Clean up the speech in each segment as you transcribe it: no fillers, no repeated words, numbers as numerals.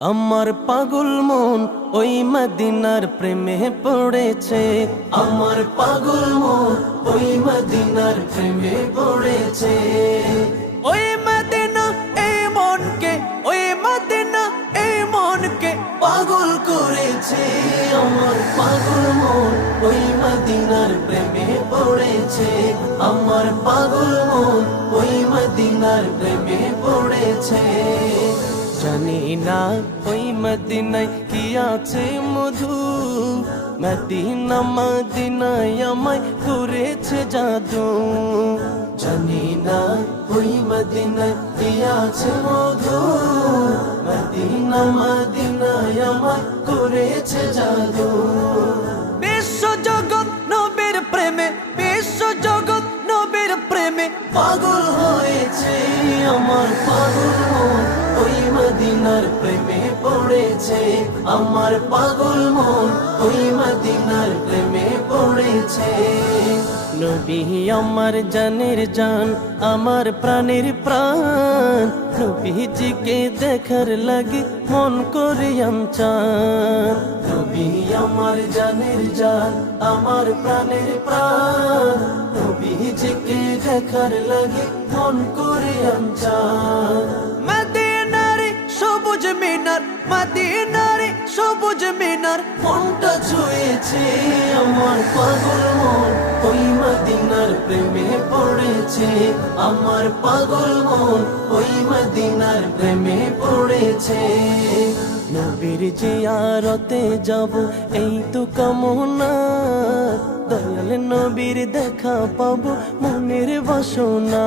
আমার পাগল মন ওই মদিনার প্রেমে পড়েছে। আমার পাগল মন ওই মদিনার প্রেমে পড়েছে। ওই মদিনা এই মনকে, ওই মদিনা এই মনকে পাগল করেছে। আমার পাগল মন ওই মদিনার প্রেমে পড়েছে। আমার পাগল মন ওই মদিনার প্রেমে পড়েছে। জানি না ওই মদিনায় কি আছে মধু, মদিনা মদিনায় আমায় করেছে জাদু। জানি না ওই মদিনায় কি আছে মধু, মদিনা মদিনায় আমায় করেছে জাদু। বিশ্ব জগৎ নবীর প্রেমে, বিশ্ব জগৎ নবীর প্রেমে পাগল হয়েছে। আমার পাগল মন ওই মদিনার প্রেমে পড়েছে। আমার পাগল মন ওই মদিনার প্রেমে পড়েছে। নবী আমার জানের জান, আমার প্রাণের প্রাণ, নবীজিকে দেখার লাগি মন করে চান। নবী আমার জানের জান, আমার প্রাণের প্রাণ, নবীজিকে দেখার লাগি মন করে চান। মদিনারে সবুজ মিনার, মদিনারে সবুজ মিনার মনটা ছুঁয়েছে। আমার পাগল মন ওই মদিনার প্রেমে পড়েছে। আমার পাগল মন ওই মদিনার প্রেমে পড়েছে। নবীর জিয়ারতে যাব এই তো কামনা, দয়াল নবীর দেখা পাবো মনের বাসনা।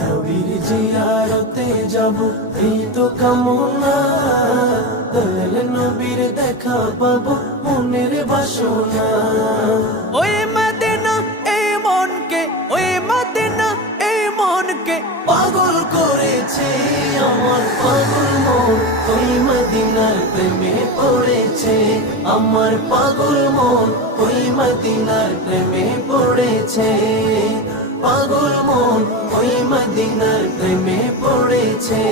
নবীর জিয়ারতে যাব এই তো কামনা, দয়াল নবীর দেখা পাবো মনের বাসনা। ওই মদিনা এই মনকে, ওই মদিনা এই মনকে পাগল করেছে। আমার পাগল মন ওই মদিনার প্রেমে পড়েছে। আমার পাগল মন ওই মদিনার প্রেমে পড়েছে। পাগল মন ওই মদিনার প্রেমে পড়েছে।